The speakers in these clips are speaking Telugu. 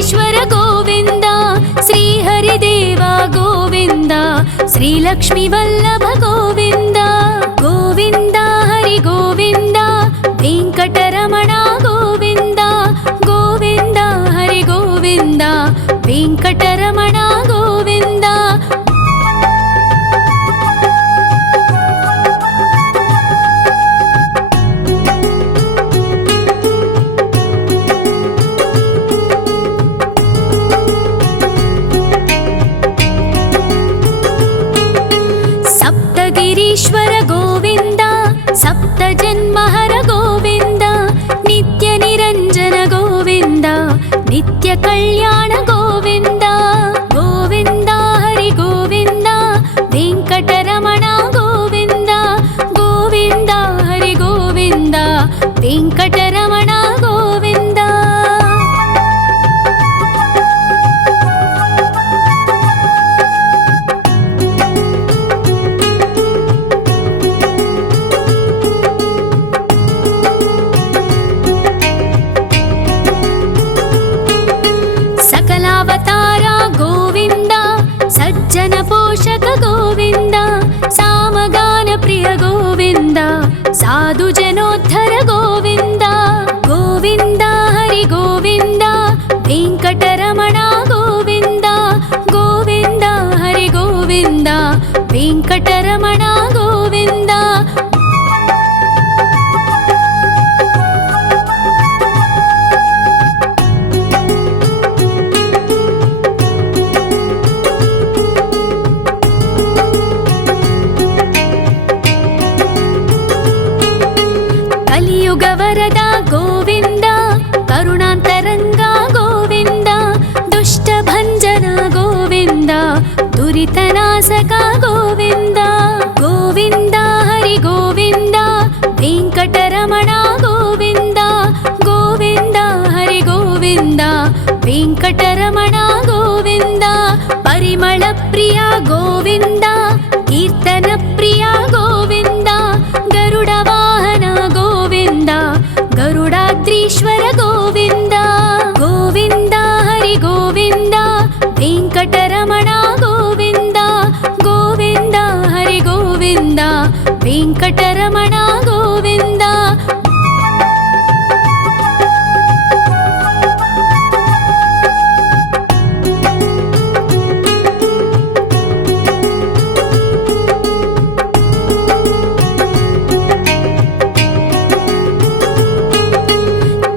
వెంకటేశ్వర గోవింద, శ్రీహరిదేవ గోవింద, శ్రీలక్ష్మీ వల్లభ గోవింద. గోవింద హరి గోవింద, వెంకటరమణ గోవింద. గోవింద హరి గోవింద, వెంకటరమణ గోవింద. సప్తగిరీశ్వర గోవింద, సప్త జన్మహర గోవింద, నిత్య నిరంజన గోవింద, నిత్య కళ్యాణ గోవింద. గోవింద హరి గోవింద, వెంకటరమణ గోవింద. గోవింద హరి గోవింద, వెంకటరమణ గోవింద. సకలావతార గోవింద, సజ్జన పోషక గోవింద, సామగాన ప్రియ గోవింద, సాధు జనోద్ధర గోవింద. గోవింద హరి గోవింద, వెంకటరమణ గోవింద. గోవింద హరి గోవింద, వెంకటరమణ గోవింద. కలియుగ వరద గోవింద, కరుణాంతరంగ గోవింద, దుష్ట భంజన గోవింద, దురితనాశక గోవింద. గోవింద హరి గోవింద, వెంకటరమణ గోవింద. గోవింద హరి గోవింద, వెంకటరమణ గోవింద. పరిమళ ప్రియ గోవింద, కీర్తన ప్రియ గోవింద, గరుడ వాహన గోవింద, గరుడాద్రీశ్వర గోవింద. గోవింద హరి గోవింద, వెంకటరమణ గోవింద. గోవింద హరి గోవింద, వెంకటరమణ గోవింద.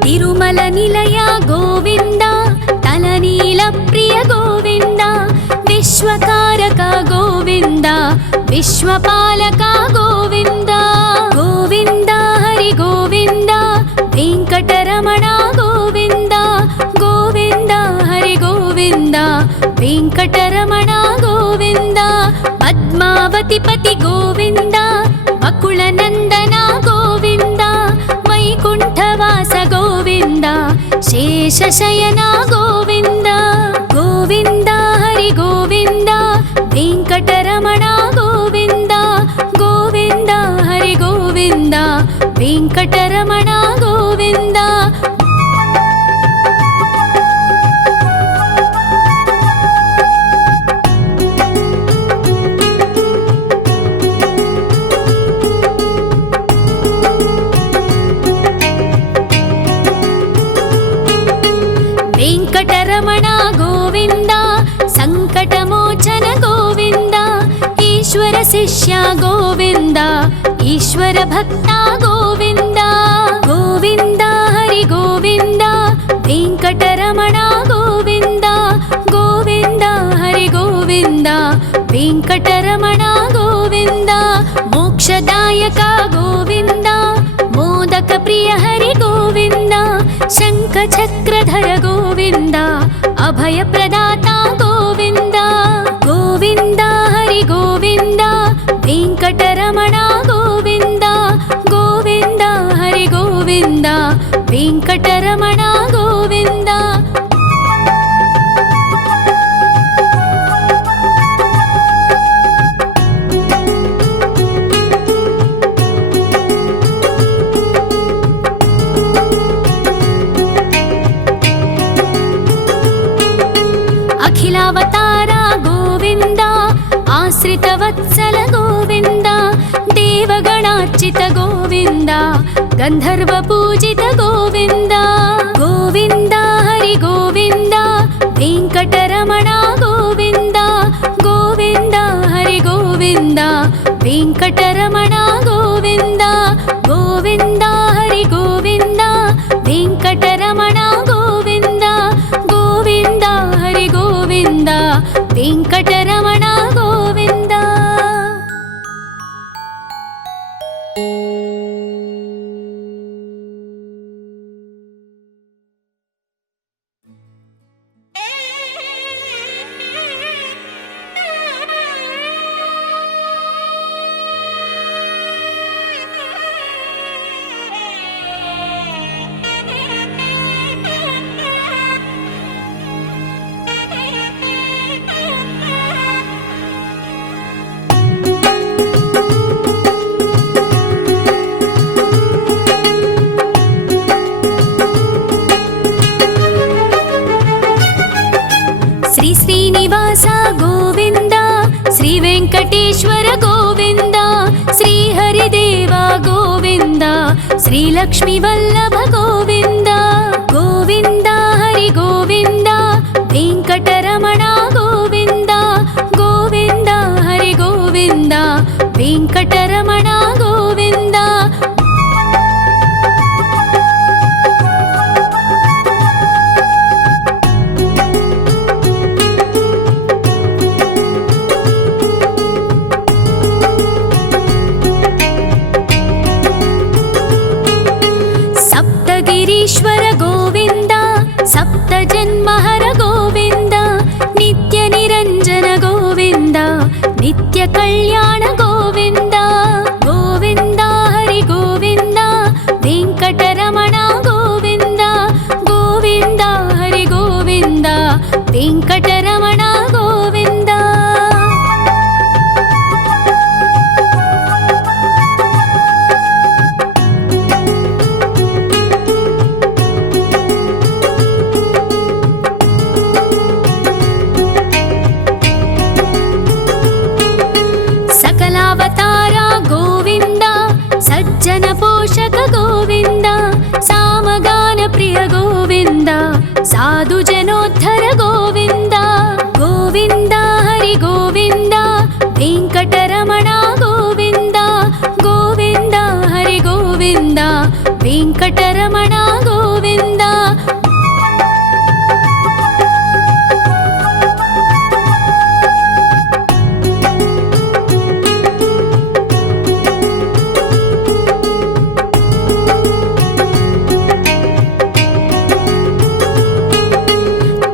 తిరుమల నిలయ గోవింద, తలనీల ప్రియ గోవింద, విశ్వకారక గోవింద, విశ్వపాలక గోవింద. గోవింద హరి గోవింద, వెంకటరమణ గోవింద. గోవింద హరి గోవింద, వెంకటరమణ గోవింద. పద్మావతి పతి గోవింద, అకుల నందన గోవింద, వైకుంఠవాస గోవింద, శేషశయన గోవింద. గోవింద హరి గోవింద, వెంకటరమణ గోవింద. గోవింద హరి గోవింద, వెంకటరమణ గోవింద. వెంకటరమణ గోవింద, సంకటమోచన గోవింద, ఈశ్వర శిష్య గోవింద, ఈశ్వర భక్త గోవింద. గోవింద హరి గోవింద, వెంకటరమణ గోవింద. గోవింద హరి గోవింద, వెంకటరమణ గోవింద. మోక్షదాయక గోవింద, మోదక ప్రియ హరి గోవింద, శంఖ చక్రధర గోవింద, అభయ ప్రదాత గోవింద. గోవింద హరి గోవింద, వెంకటరమణ గోవింద. గోవింద హరి గోవింద, వెంకటరమణ గోవింద. आश्रितवत्सल गोविन्द देवगणार्चित गोविन्द गन्धर्वपूजित गोविन्द गोविन्द हरि गोविन्द वेङ्कटरमण गोविन्द गोविन्द हरि गोविन्द वेङ्कटरमण गोविन्द गोविन्द हरि गोविन्द वेङ्कटरमण गोविन्द गोविन्द हरि गोविन्द वेङ्कटरमण गोविन्द। श्रीनिवास गोविन्द श्री वेङ्कटेश्वर गोविन्द श्री हरिदेव गोविन्द श्री लक्ष्मीवल्लभ गोविन्द गोविन्द हरि गोविन्द वेङ्कटरमण गोविन्द गोविन्द हरि गोविन्द वेङ्कटरमण गोविन्द। गिरीश्वर गोविन्द सप्तजन्महर गोविन्द नित्यनिरञ्जन गोविन्द नित्यकल्याण गोविन्द गोविन्द हरि गोविन्द वेङ्कटरमण गोविन्द गोविन्द हरि गोविन्द वेङ्कटरमण गोविन्द। सकलावतार गोविन्द सज्जन पोषक गोविन्द सामगान प्रिय गोविन्द साधु जनोद्धर गोविन्द गोविन्द हरि गोविन्द वेङ्कटरमण गोविन्द गोविन्द हरि गोविन्द वेङ्कटरमण गोविन्द।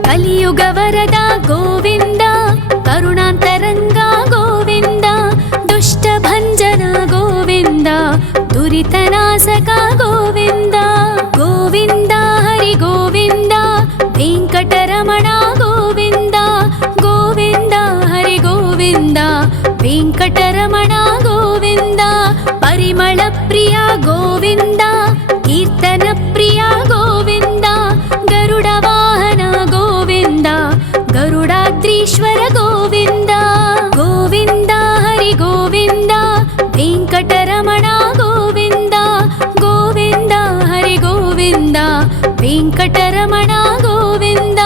कलियुगवरद गोविन्द करुणान्तरङ्ग गोविन्द दुष्टभञ्जन गोविन्द दुरितनाशक गोविन्द गोविन्द हरि गोविन्द वेङ्कटरमण गोविन्द गोविन्द हरि गोविन्द वेङ्कटरमण गोविन्द। परिमल प्रिय गोविन्द कीर्तन प्रिय गोविन्द गरुड वाहन गोविन्द गरुडाद्रीश्वर गोविन्द गोविन्द हरि गोविन्द वेङ्कटरमण गोविन्द गोविन्द हरि गोविन्द वेङ्कटरमण गोविन्द।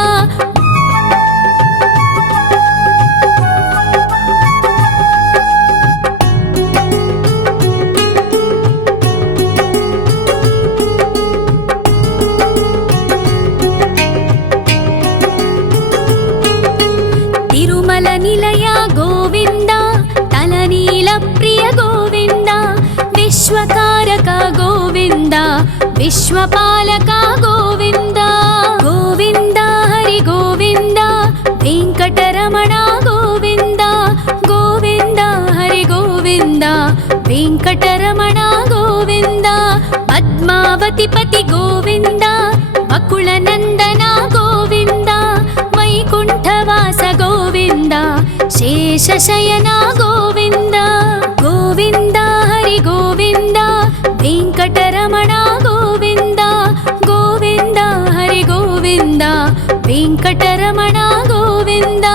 तिरुमल निलय गोविन्द तलनील प्रिय गोविन्द विश्वकारक गोविन्द विश्वपालक गोविन्द गोविन्द हरि गोविन्द वेङ्कटरमण गोविन्द गोविन्द हरि गोविन्द वेङ्कटरमण गोविन्द। पद्मावतिपति गोविन्द बकुलनन्दन गोविन्द वैकुण्ठवास गोविन्द शेषशयन गोविन्द गोविन्द हरि गोविन्द वेङ्कटरमण गोविन्द गोविन्द हरि गोविन्द वेङ्कटरमण गोविन्द।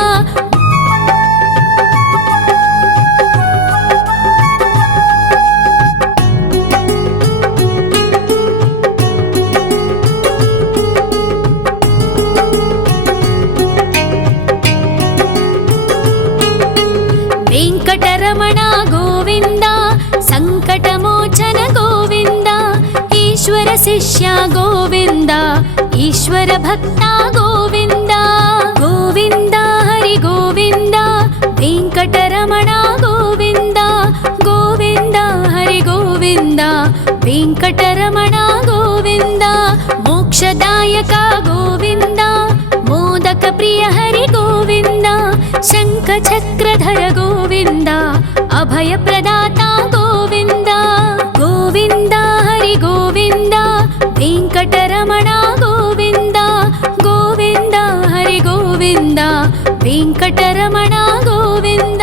వెంకటరమణ గోవింద సంకటమోచన గోవింద ఈశ్వర శిష్య గోవింద ఈశ్వర భక్త గోవింద గోవింద హరి గోవింద వెంకటరమణ గోవింద గోవింద హరి గోవింద వెంకటరమణ గోవింద మోక్షదాయక గోవింద మోదక ప్రియ హరి గోవింద శంఖ చక్రధర గోవింద అభయ ప్రదాత గోవింద గోవింద హరి గోవింద వెంకటరమణ గోవింద గోవింద హరి గోవింద వెంకటరమణ గోవింద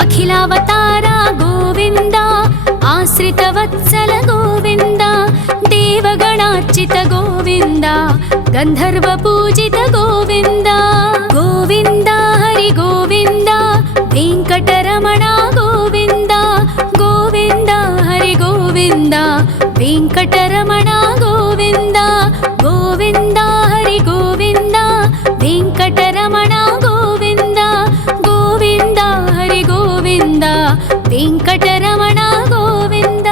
అఖిలావతార గోవింద ఆశ్రిత వత్సల గోవింద దేవగణార్చిత గోవింద గంధర్వ పూజిత గోవింద గోవింద హరి గోవింద వెంకటరమణ గోవింద గోవింద హరి గోవింద వెంకటరమణ గోవింద గోవింద హరి గోవింద వెంకటరమణ గోవింద గోవింద హరి గోవింద వెంకటరమణ గోవింద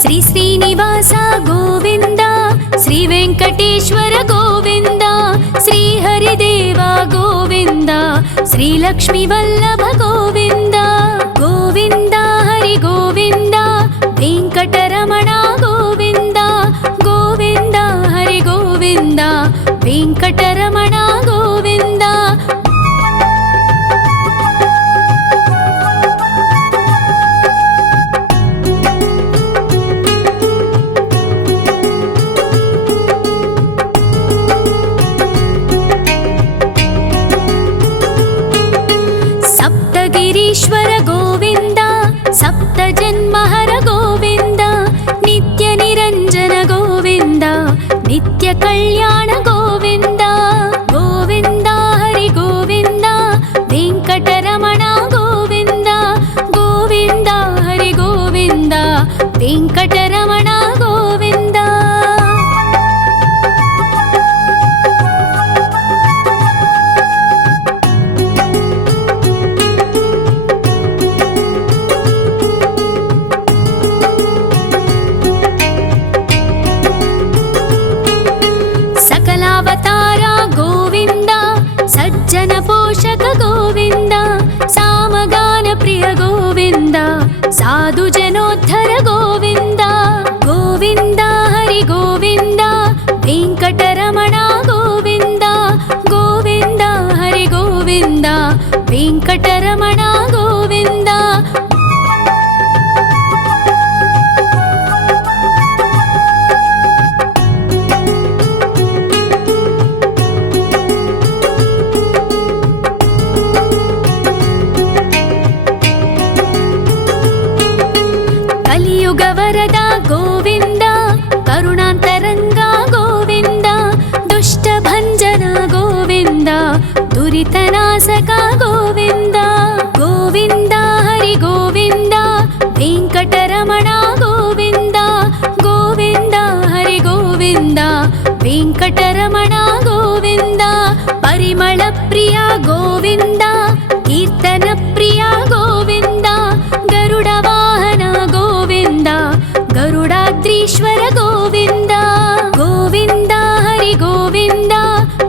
శ్రీ శ్రీనివాస గోవింద శ్రీ వెంకటేశ్వర గోవింద శ్రీ హరిదేవ గోవింద శ్రీ లక్ష్మీ వల్లభ గోవింద గోవింద హరి గోవింద వెంకటరమణ గోవింద గోవింద హరి గోవింద వెంకటరమణ గోవింద సప్తగిరీశ్వర గోవింద సప్త జన్మహర గోవింద నిత్య నిరంజన గోవింద నిత్య కళ్యాణ గోవింద గోవింద హరి గోవింద వెంకటరమణ గోవింద గోవింద హరి గోవింద వెంకటరమణ గోవింద సకలావతార గోవింద సజ్జన పోషక గోవింద సామగాన ప్రియ గోవింద సాధు జనోద్ధర గోవింద గోవింద హరి గోవింద వెంకటరమణ గోవింద గోవింద హరి గోవింద వెంకటరమణ గోవింద కలియుగ వరద గోవింద కరుణాంతరంగ గోవింద దుష్ట భంజన గోవింద దురితనాశక గోవింద గోవింద హరి గోవింద వెంకటరమణ గోవింద గోవింద హరి గోవింద వెంకటరమణ గోవింద పరిమళ ప్రియ గోవింద కీర్తన ప్రియ గోవింద గరుడ వాహన గోవింద గరుడాద్రీశ్వర గోవింద గోవింద హరి గోవింద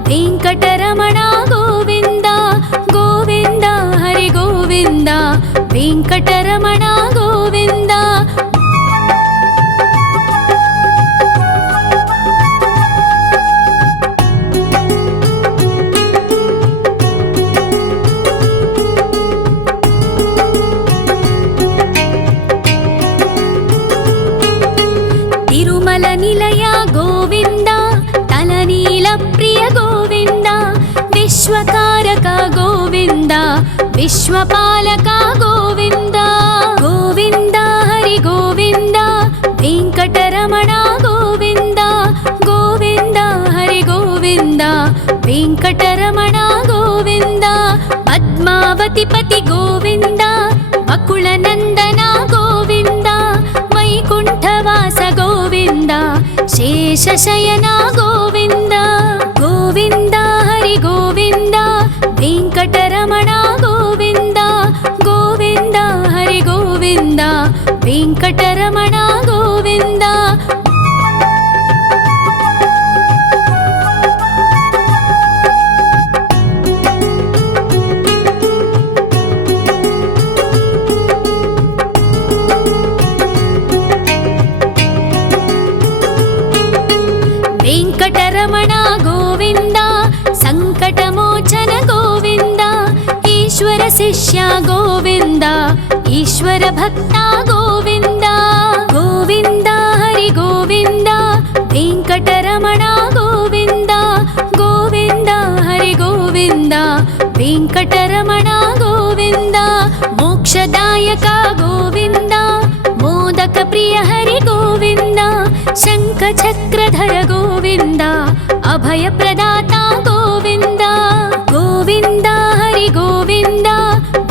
వెంకటరమణ గోవింద గోవింద హరి గోవింద వెంకటరమణ గోవింద विश्वकारक गोविन्द विश्वपालक गोविन्द गोविन्द हरि गोविन्द वेङ्कटरमण गोविन्द गोविन्द हरि गोविन्द वेङ्कटरमण गोविन्द पद्मावतिपति गोविन्द बकुलनन्दन गोविन्द वैकुण्ठवास गोविन्द शेषशयन गोविन्द गोविन्द हरि गोविन्द वेङ्कटरमण गोविन्द गोविन्द हरि गोविन्द वेङ्कटरमण गोविन्द वेङ्कटरमण गोविन्द सङ्कटमोचन गोविन्द ईश्वर शिष्य गोविन्द ईश्वर भक्त गोविन्द गोविन्द हरि गोविन्द वेङ्कटरमण गोविन्द गोविन्द हरि गोविन्द वेङ्कटरमण गोविन्द मोक्षदायक गोविन्द मोदक प्रिय हरि गोविन्द शङ्खचक्रधर गोविन्द अभयप्रदाता गोविन्द गोविन्द हरि गोविन्द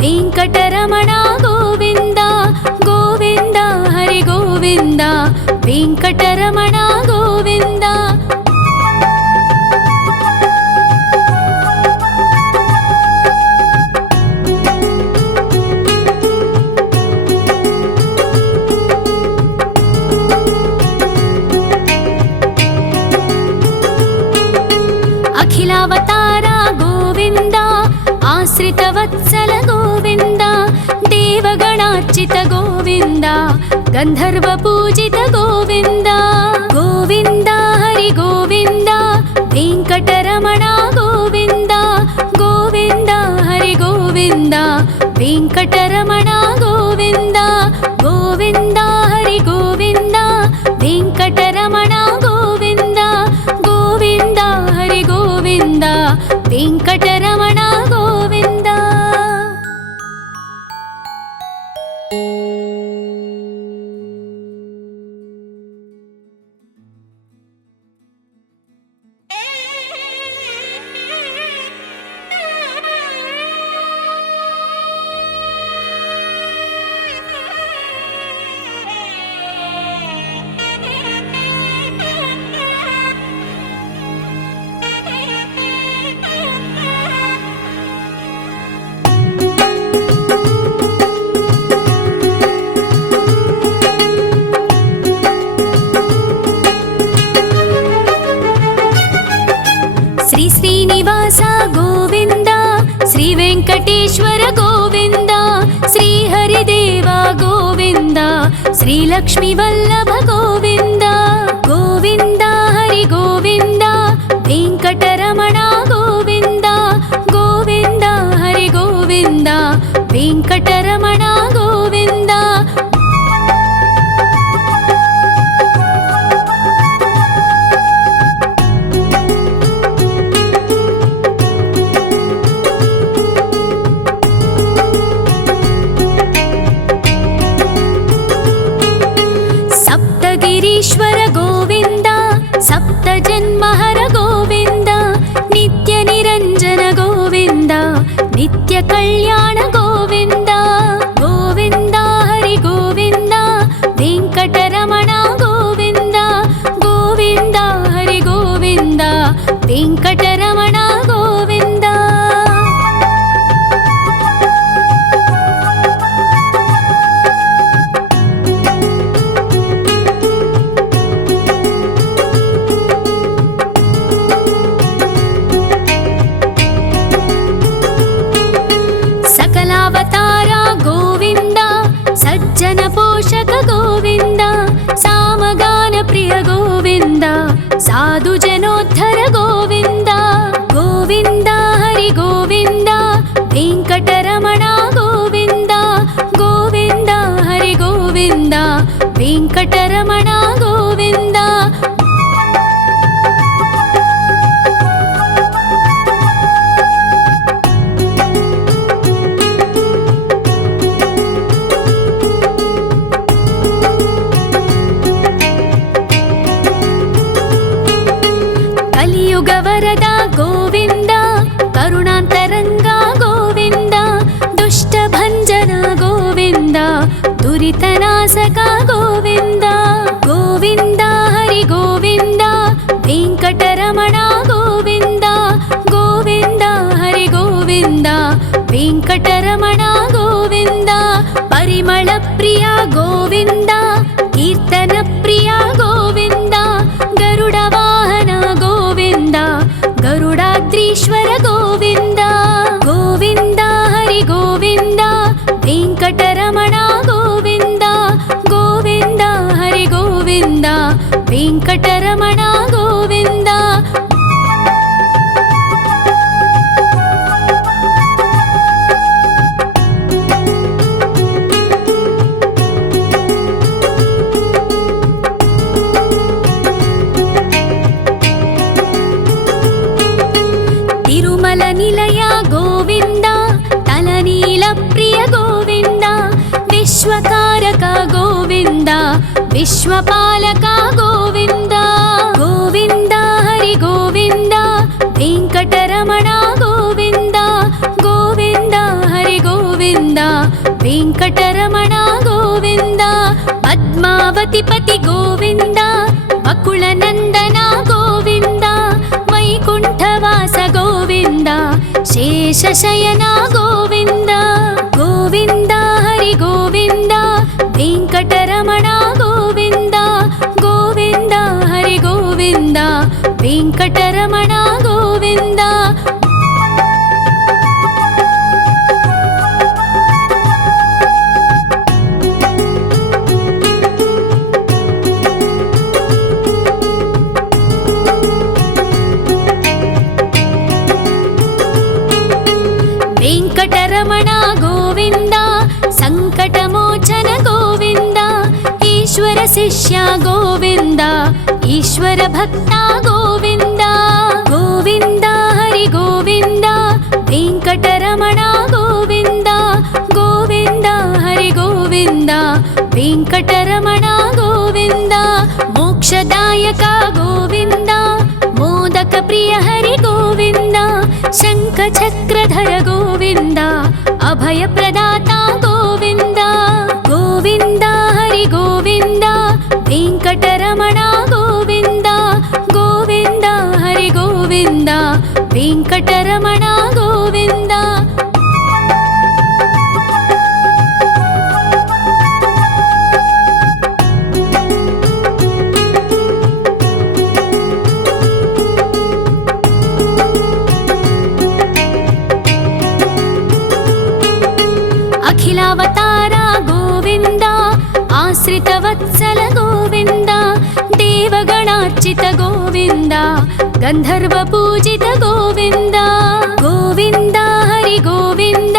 वेङ्कटरमण गोविन्द गोविन्द हरि गोविन्द वेङ्कटरमण गोविन्द अखिलावतार गोविन्द आश्रितवत्सल गोविन्द देवगणार्चित गोविन्द गन्धर्वपूजित गोविन्द गोविन्द हरि गोविन्द वेङ्कटरमण गोविन्द गोविन्द हरि गोविन्द वेङ्कटरमण गोविन्द गोविन्द हरि गोविन्द वेङ्कटरमण गोविन्द गोविन्द हरि गोविन्द वेङ्कटरमण गोविन्द श्रीनिवास गोविन्द श्रीवेङ्कटेश्वर गोविन्द श्रीहरिदेव गोविन्द श्रीलक्ष्मीवल्लभ गोविन्द गोविन्द हरि गोविन्द वेङ्कटरमण गोविन्द गोविन्द हरि गोविन्द वेङ्कटरमण गोविन्द ईश्वर गोविन्द सप्तजन्महर गोविन्द नित्यनिरञ्जन गोविन्द नित्यकल्याण गोविन्द गोविन्द हरि गोविन्द वेङ्कटरमण गोविन्द गोविन्द हरि गोविन्द वेङ्कटरमण गोविन्द सज्जन पोषक गोविन्द सामगान प्रिय गोविन्द साधु जनोद्धर गोविन्द गोविन्द हरि गोविन्द वेङ्कटरमण गोविन्द गोविन्द हरि गोविन्द वेङ्कटरमण गोविन्द विश्वकारक गोविन्द विश्वपालक गोविन्द गोविन्द हरि गोविन्द वेङ्कटरमण गोविन्द गोविन्द हरि गोविन्द वेङ्कटरमण गोविन्द पद्मावतिपति गोविन्द बकुलनन्दन गोविन्द वैकुण्ठवास गोविन्द शेषशयन गोविन्द गोविन्द हरि गोविन्द वेङ्कटरमण गोविन्द गोविन्द हरि गोविन्द वेङ्कटरमण गोविन्द वेङ्कटरमण गोविन्द सङ्कटमोचन गोविन्द ईश्वर शिष्य गोविन्द ईश्वर भक्त गोविन्द गोविन्द हरि गोविन्द वेङ्कटरमण गोविन्द गोविन्द हरि गोविन्द वेङ्कटरमण गोविन्द मोक्षदायक गोविन्द मोदक प्रिय हरि गोविन्द शङ्खचक्रधर गोविन्द अभयप्रदाता गोविन्द गोविन्द हरि गोविन्द वेङ्कटरमण गोविन्द गोविन्द हरि गोविन्द वेङ्कटरमण गोविन्द अखिलावतार गोविन्द आश्रितवत्सल गोविन्द देवगणार्चित गोविन्द गन्धर्वपूजित गोविन्द गोविन्द हरि गोविन्द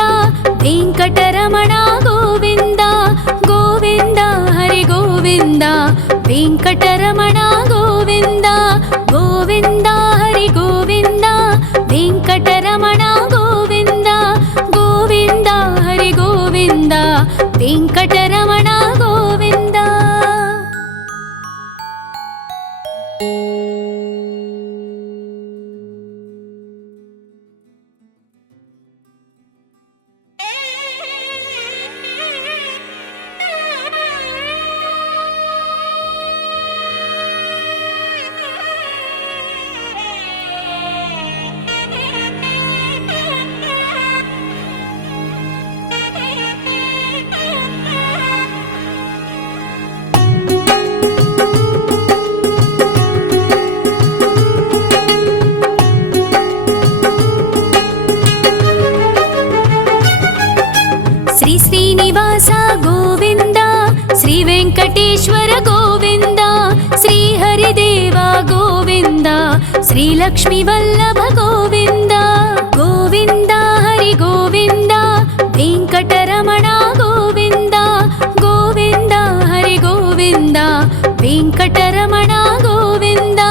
वेङ्कटरमण गोविन्द गोविन्द हरि गोविन्द वेङ्कटरमण गोविन्द गोविन्द हरि गोविन्द वेङ्कटरमण गोविन्द गोविन्द हरि गोविन्द वेङ्कटरमण गोविन्द श्री श्रीनिवास गोविन्द श्री वेङ्कटेश्वर गोविन्द श्री हरिदेव गोविन्द श्री लक्ष्मीवल्लभ गोविन्द गोविन्द हरि गोविन्द वेङ्कटरमण गोविन्द गोविन्द हरि गोविन्द वेङ्कटरमण गोविन्द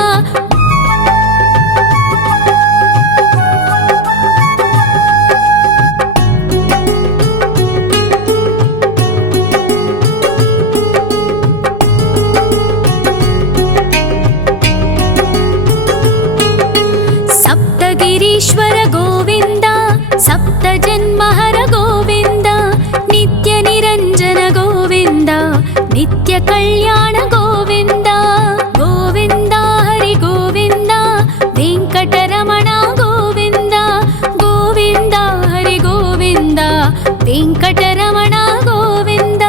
सप्तगिरीश्वर गोविन्द सप्तजन्महर गोविन्द नित्यनिरञ्जन गोविन्द नित्यकल्याण गोविन्द गोविन्द हरि गोविन्द वेङ्कटरमण गोविन्द गोविन्द हरि गोविन्द वेङ्कटरमण गोविन्द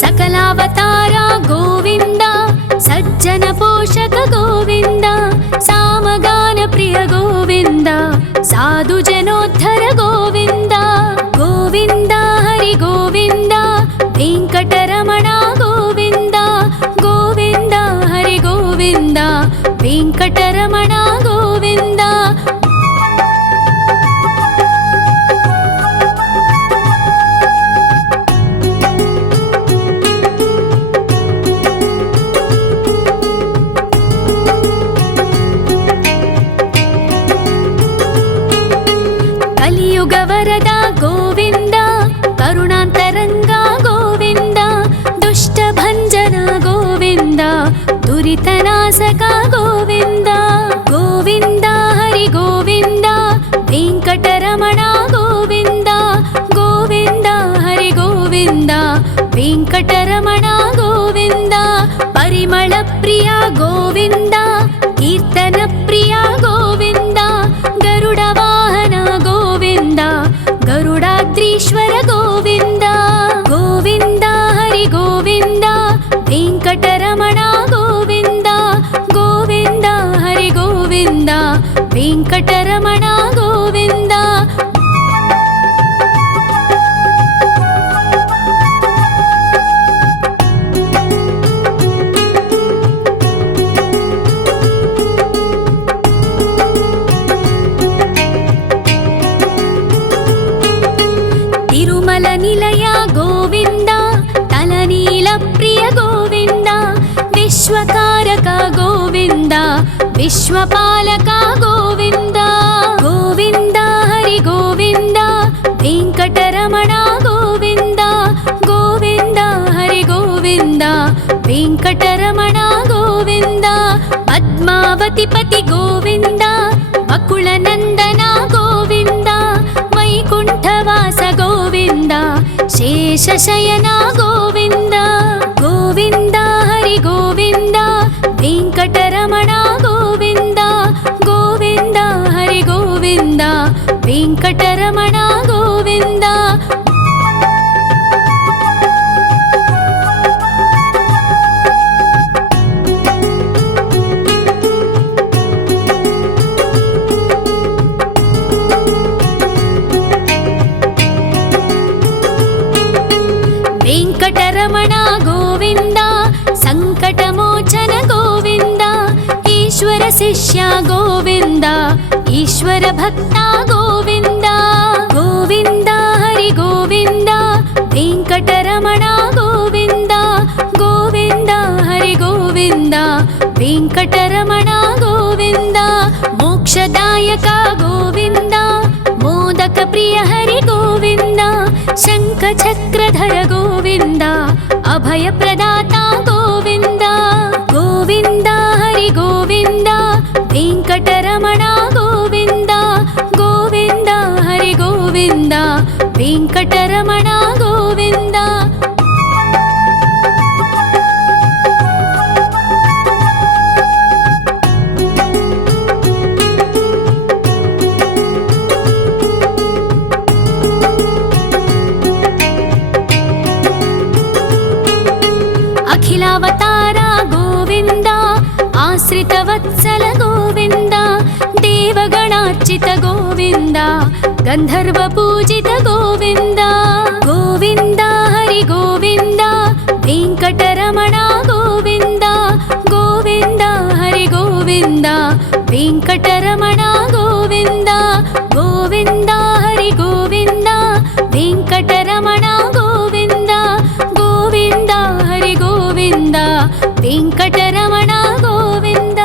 सकला ವೆಂಕಟರಮಣ ಗೋವಿಂದ. ಪರಿಮಳ ಪ್ರಿಯ ಗೋವಿಂದ, ಕೀರ್ತನ ಪ್ರಿಯ ಗೋವಿಂದ. ಗರುಡ ವಾಹನ ಗೋವಿಂದ, ಗರುಡಾದ್ರೀಶ್ವರ ಗೋವಿಂದ. ಗೋವಿಂದ ಹರಿ ಗೋವಿಂದ, ವೆಂಕಟರಮಣ ಗೋವಿಂದ. ಗೋವಿಂದ ಹರಿ ಗೋವಿಂದ, ವೆಂಕಟರಮಣ ಗೋವಿಂದ. ತಿರುಮಲ ನಿಲಯ ಗೋವಿಂದ, ತಲನೀಲ ಪ್ರಿಯ ಗೋವಿಂದ. ವಿಶ್ವಕಾರಕ ಗೋವಿಂದ, ವಿಶ್ವಪಾಲಕ ಗೋವಿಂದ. ಗೋವಿಂದ ಹರಿ ಗೋವಿಂದ, ವೆಂಕಟರಮಣ ಗೋವಿಂದ. ಗೋವಿಂದ ಹರಿ ಗೋವಿಂದ, ವೆಂಕಟರಮಣ ಗೋವಿಂದ. ಪದ್ಮಾವತಿ ಪತಿ ಗೋವಿಂದ, ಅಕುಳ ನಂದನ ಗೋವಿಂದ. ವೈಕುಂಠವಾಸ ಗೋವಿಂದ, ಶೇಷಶಯನ ಗೋವಿಂದ. ಗೋವಿಂದ ಹರಿ ಗೋವಿಂದ, ವೆಂಕಟರಮಣ ಗೋವಿಂದ. ಗೋವಿಂದ ಹರಿ ಗೋವಿಂದ, ವೆಂಕಟರಮಣ ಗೋವಿಂದ. ವೆಂಕಟರಮಣ ಗೋವಿಂದ, ಸಂಕಟಮೋಚನ ಗೋವಿಂದ. ಈಶ್ವರ ಶಿಷ್ಯ ಗೋವಿಂದ, ಈಶ್ವರ ಭಕ್ತ ಗೋವಿಂದ. ಗೋವಿಂದ ಹರಿ ಗೋವಿಂದ, ವೆಂಕಟರಮಣ ಗೋವಿಂದ. ಗೋವಿಂದ ಹರಿ ಗೋವಿಂದ, ವೆಂಕಟರಮಣ ಗೋವಿಂದ. ಮೋಕ್ಷದಾಯಕ ಗೋವಿಂದ, ಮೋದಕ ಪ್ರಿಯ ಹರಿ ಗೋವಿಂದ. ಶಂಖ ಚಕ್ರಧರ ಗೋವಿಂದ, ಅಭಯ ಪ್ರದಾತ ಗೋವಿಂದ. ಗೋವಿಂದ ಹರಿ ಗೋವಿಂದ, ವೆಂಕಟರಮಣ ಗೋವಿಂದ. ಗೋವಿಂದ ಹರಿ ಗೋವಿಂದ, ವೆಂಕಟರಮಣ ಗೋವಿಂದ. ಅಖಿಲಾವತಾರ ಗೋವಿಂದ, ಆಶ್ರಿತ ವತ್ಸಲ ಗೋವಿಂದ. ದೇವಗಣಾರ್ಚಿತ ಗೋವಿಂದ, ಗಂಧರ್ವ ಪೂಜಿತ ಗೋವಿಂದ. ಗೋವಿಂದ ಹರಿ ಗೋವಿಂದ, ವೆಂಕಟರಮಣ ಗೋವಿಂದ. ಗೋವಿಂದ ಹರಿ ಗೋವಿಂದ, ವೆಂಕಟರಮಣ ಗೋವಿಂದ. ಗೋವಿಂದ ಹರಿ ಗೋವಿಂದ, ವೆಂಕಟರಮಣ ಗೋವಿಂದ. ಗೋವಿಂದ ಹರಿ ಗೋವಿಂದ, ವೆಂಕಟರಮಣ ಗೋವಿಂದ.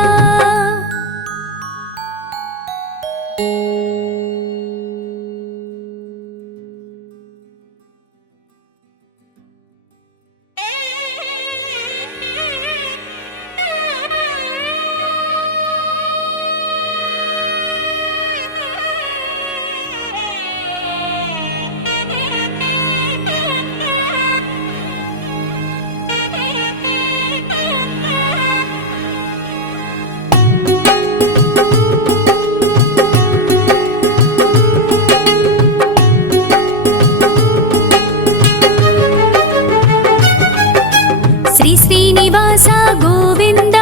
ಶ್ರೀ ಶ್ರೀನಿವಾಸ ಗೋವಿಂದ,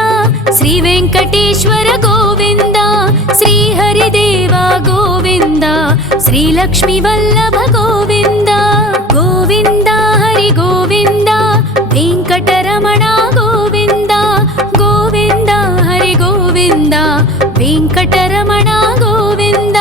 ಶ್ರೀ ವೆಂಕಟೇಶ್ವರ ಗೋವಿಂದ. ಶ್ರೀ ಹರಿದೇವ ಗೋವಿಂದ, ಶ್ರೀ ಲಕ್ಷ್ಮೀ ವಲ್ಲಭ ಗೋವಿಂದ. ಗೋವಿಂದ ಹರಿ ಗೋವಿಂದ, ವೆಂಕಟರಮಣ ಗೋವಿಂದ. ಗೋವಿಂದ ಹರಿ ಗೋವಿಂದ, ವೆಂಕಟರಮಣ ಗೋವಿಂದ.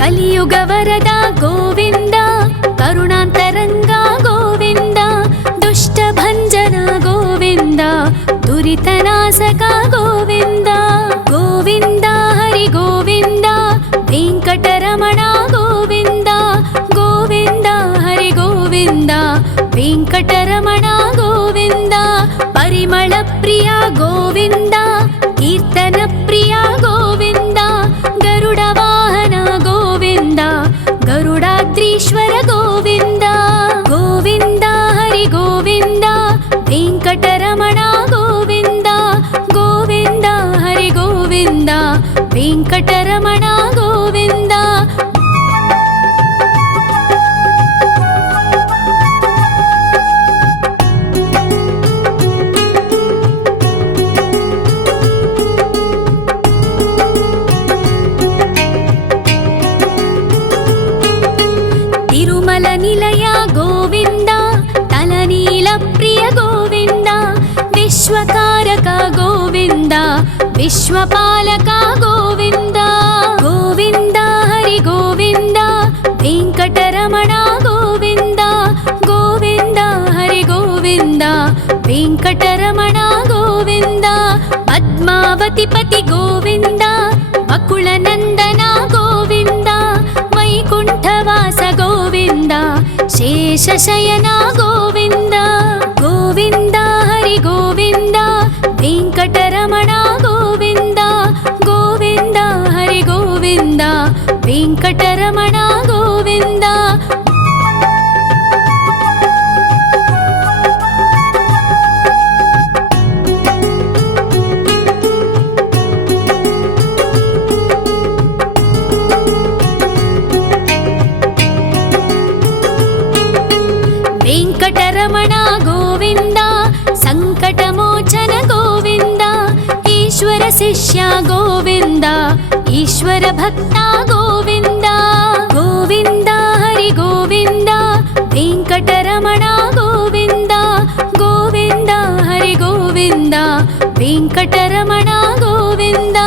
కలియుగ వరద గోవింద, కరుణాంతరంగ గోవింద, దుష్ట భంజన గోవింద, దురితనాశక గోవింద. గోవింద హరి గోవింద, వెంకటరమణ గోవింద, గోవింద హరి గోవింద, వెంకటరమణ గోవింద. పరిమళ ప్రియ గోవింద, కీర్తన ప్రియ గోవింద, గరుడ వాహన గోవింద, గరుడాద్రీశ్వర గోవింద. గోవింద హరి గోవింద, వెంకటరమణ గోవింద, గోవింద హరి గోవింద, వెంకటరమణ గోవింద. తిరుమల నిలయ గోవింద, తలనీల ప్రియ గోవింద, విశ్వకారక గోవింద, విశ్వపాలక గోవింద. గోవింద హరి గోవింద, వెంకటరమణ గోవింద, గోవింద హరి గోవింద, వెంకటరమణ గోవింద. పద్మావతి పతి గోవింద, అకుల నందన గోవింద, వైకుంఠవాస గోవింద, శేషశయన గోవింద. గోవింద హరి గోవింద, వెంకటరమణ గోవింద, గోవింద హరి గోవింద, వెంకటరమణ గోవింద. వెంకటరమణ గోవింద, సంకటమోచన గోవింద, ఈశ్వర శిష్య గోవింద, ఈశ్వర భక్త గోవింద. గోవింద హరి గోవింద, వెంకటరమణ గోవింద, గోవింద హరి గోవింద, వెంకటరమణ గోవింద.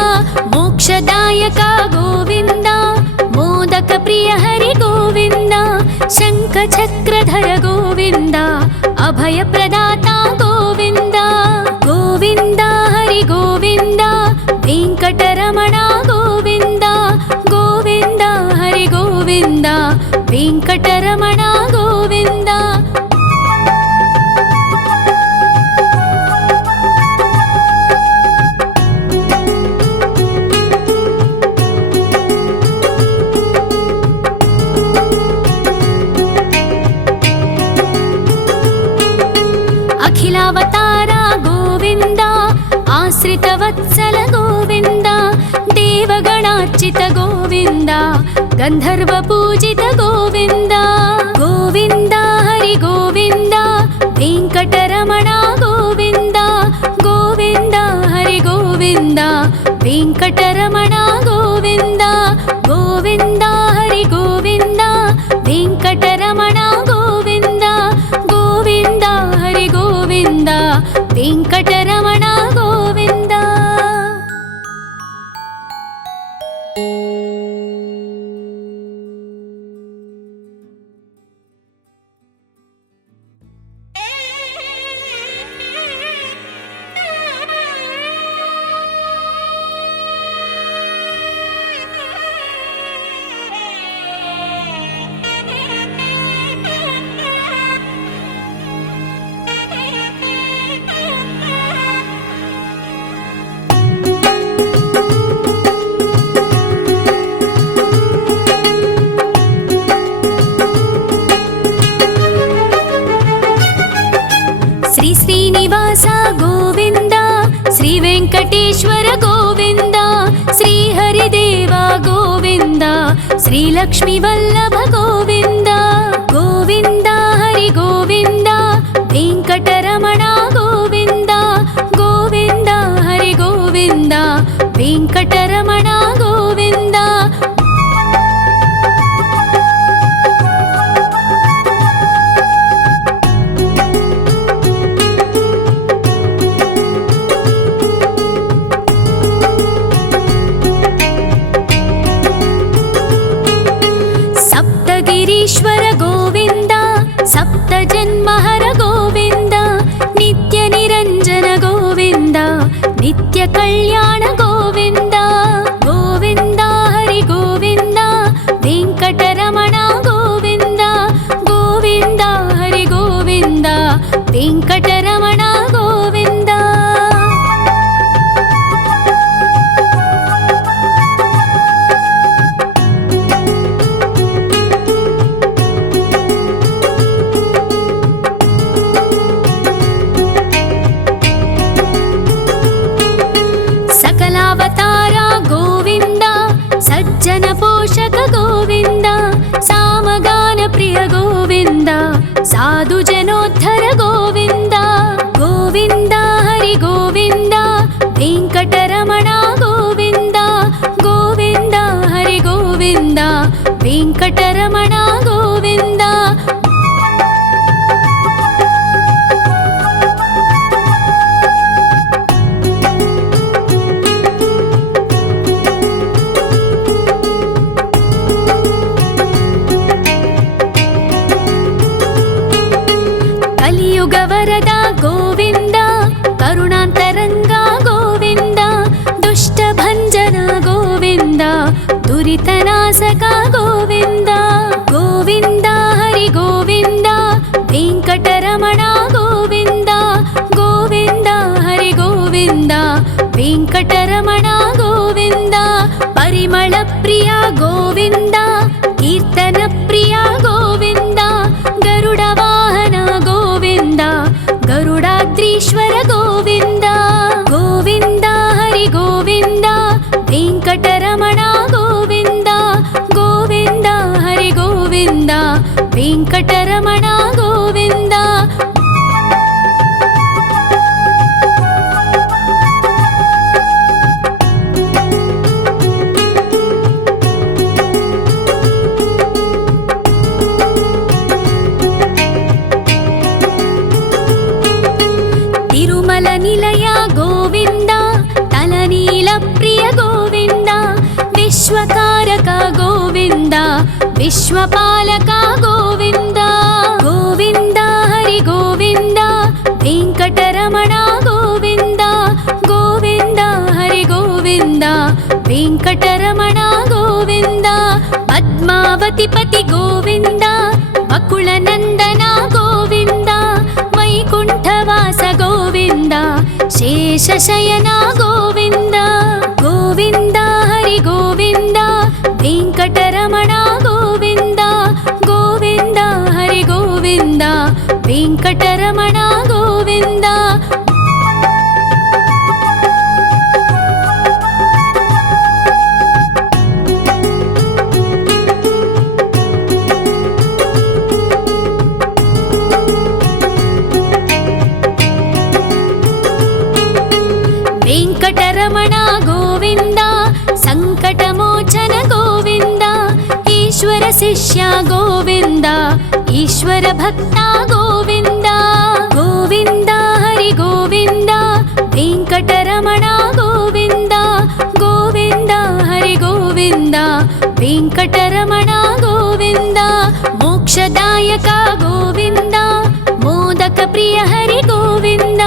మోక్షదాయక గోవింద, మోదక ప్రియ హరి గోవింద, శంఖ చక్రధర గోవింద, అభయ ప్రదాత గోవింద. గోవింద హరి గోవింద, వెంకటరమణ గోవింద, గోవింద హరి గోవింద, వెంకటరమణ గోవింద. అఖిలావతార గోవింద, ఆశ్రిత వత్సల గోవింద, దేవగణార్చిత గోవింద, గంధర్వ పూజిత గోవింద. గోవింద హరి గోవింద, వెంకటరమణ గోవింద, గోవింద హరి గోవింద, వెంకటరమణ గోవింద. గోవింద హరి గోవింద, వెంకటరమణ గోవింద, గోవింద హరి గోవింద, వెంకటరమణ గోవింద. శ్రీనివాస గోవింద, శ్రీ వెంకటేశ్వర గోవింద, శ్రీ హరిదేవ గోవింద, శ్రీ లక్ష్మీ వల్లభ గోవింద. గోవింద హరి గోవింద, వెంకటరమణ గోవింద, గోవింద హరి గోవింద, వెంకటరమణ గోవింద. कल्याण गोविन्द गोविन्द हरि गोविन्द वेङ्कटरमण गोविन्द गोविन्द हरि गोविन्द वेङ्कटरमण गोविन्द सकलावतार गोविन्द सज्जन पोषक गोविन्द सामगान प्रिय गोविन्द साधु जनोद्धर गोविन्द गोविन्द हरि गोविन्द वेङ्कटरमण गोविन्द गोविन्द हरि गोविन्द वेङ्कटरमण गोविन्द कलियुग वरद गोविन्द करुणान्तरङ्ग गोविन्द दुष्टभञ्जन गोविन्द दुरितनाशक गोविन्द गोविन्द हरि गोविन्द वेङ्कटरमण गोविन्द गोविन्द हरि गोविन्द वेङ्कटरमण गोविन्द परिमल प्रिय गोविन्द कीर्तन प्रिय गोविन्द गरुड वाहन गोविन्द गरुडाद्रीश्वर गोविन्द गोविन्द हरि गोविन्द वेङ्कटरमण गोविन्द गोविन्द हरि गोविन्द वेङ्कटरमण गोविन्द तिरुमल निलय गोविन्द तलनील प्रिय गोविन्द विश्वकारक गोविन्द विश्वपालक गोविन्द गोविन्द हरि गोविन्द वेङ्कटरमण गोविन्द गोविन्द हरि गोविन्द वेङ्कटरमण गोविन्द पद्मावति पति गोविन्द बकुलनन्दन गोविन्द वैकुण्ठवास गोविन्द शेषशयन गोविन्द गोविन्द हरि गोविन्द वेङ्कटरमण गोविन्द गोविन्द हरि गोविन्द वेङ्कटरमण गोविन्द वेङ्कटरमण गोविन्द सङ्कटमोचन गोविन्द ईश्वर शिष्य गोविन्द ईश्वर भक्त गोविन्द गोविन्द हरि गोविन्द वेङ्कटरमण गोविन्द गोविन्द हरि गोविन्द वेङ्कटरमण गोविन्द मोक्षदायक गोविन्द मोदक प्रिय हरि गोविन्द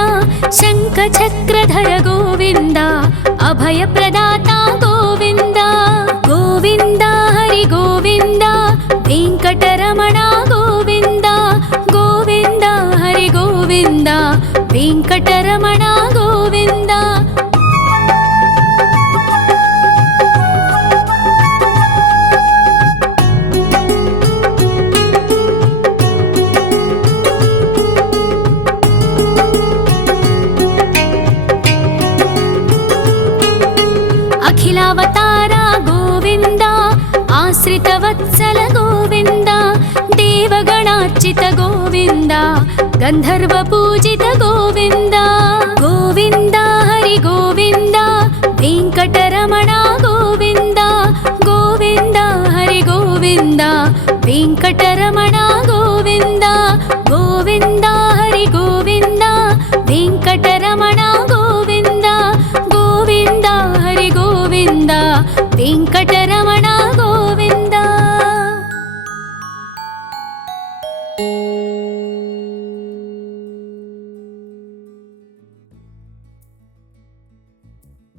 शङ्खचक्रधर गोविन्द अभयप्रदाता गोविन्द गोविन्द हरि गोविन्द वेङ्कटरमण गोविन्द गोविन्द हरि गोविन्द वेङ्कटरमण गोविन्द अखिलावतार गोविन्द आश्रितवत्सल गोविन्द देवगणार्चित गोविन्द गन्धर्वपूजित गोविन्द गोविन्द हरि गोविन्द वेङ्कटरमण गोविन्द गोविन्द हरि गोविन्द वेङ्कटरमण गोविन्द गोविन्द हरि गोविन्द वेङ्कटरमण गोविन्द गोविन्द हरि गोविन्द वेङ्कटरमण